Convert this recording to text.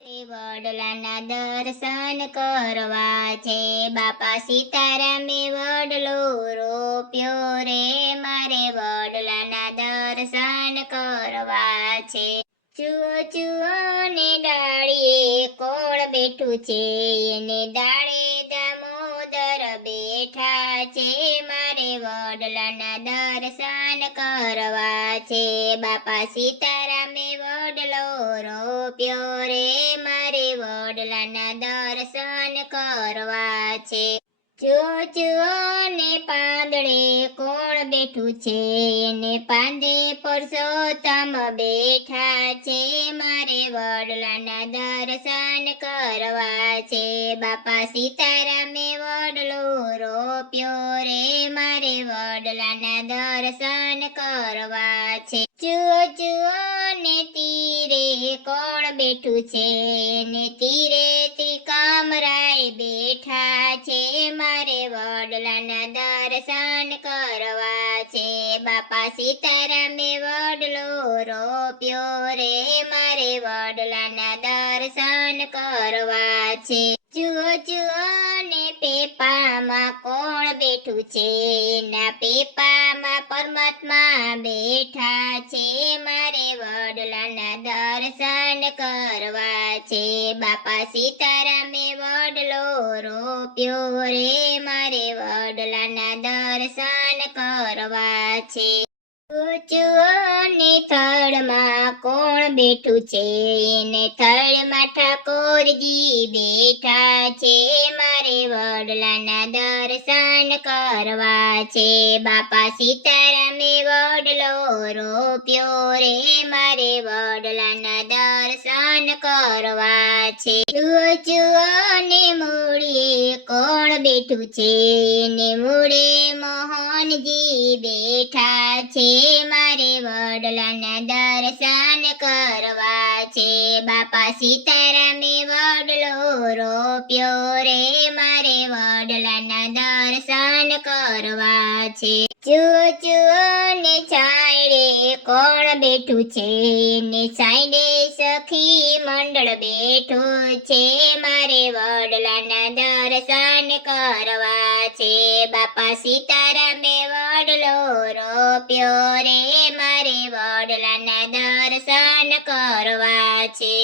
વડલાના દર્શન કરવા છે, બાપા સીતારામે વડલો રોપ્યો રે, મારે વડલાના દર્શન કરવા છે. જુઓ જુઓ ને ડાળીએ કોણ બેઠું છે, એને ડાળે દામોદર બેઠા છે, મારે વડલાના દર્શન કરવા છે, બાપા સીતારામે વડલો રોપ્યો રે, મારે વડલાના દર્શન કરવા છે. જો જુઓ ને પાંદડે કોણ બેઠું છે, એને પાંદે પુરુષોત્તમ બેઠા છે, મારે વડલાના દર્શન કરવા છે, બાપા સીતારામે વડલો રોપ્યો રે, મારે વડલાના દર્શન કરવા છે. જુઓ જુઓ ને તીરે કોણ બેઠું છે, ને તીરે ત્રિકમરાય બેઠા છે, મારે વડલાના દર્શન કરવા છે, બાપા સીતારામે વડલો રોપ્યો રે, મારે વડલાના દર્શન કરવા છે. જુઓ જુઓ ને પેપામાં કોણ બેઠું છે, એના પેપામાં પરમાત્મા બેઠા છે, મારે વડલાના દર્શન કરવા છે, બાપા સીતારામે વડલો રોપ્યો રે, મારે વડલાના દર્શન કરવા છે. જુઓ ને થળમાં કોણ બેઠું છે, એને થળમાં ઠાકોરજી બેઠા છે, મારે વડલાના દર્શન કરવા છે, બાપા સીતારામે વડલો રોપ્યો રે, મારે વડલાના દર્શન કરવા છે. જુઓ જુઓ ને મૂળીએ કોણ બેઠું છે, એને મૂળે મોહનજી બેઠા છે, મારે વડલાના દર્શન કરવા છે, બાપા સીતારામે વડલો રોપ્યો રે, મારે વડલાના દર્શન કરવા છે. જુઓ જુઓ ને છાંયડે કોણ બેઠું છે, ને છાંયડે સખી મંડળ બેઠું છે, મારે વડલાના દર્શન કરવા છે, બાપા સીતારામે વડલો રોપ્યો રે, મારે વડલાના દર્શન કરવા છે.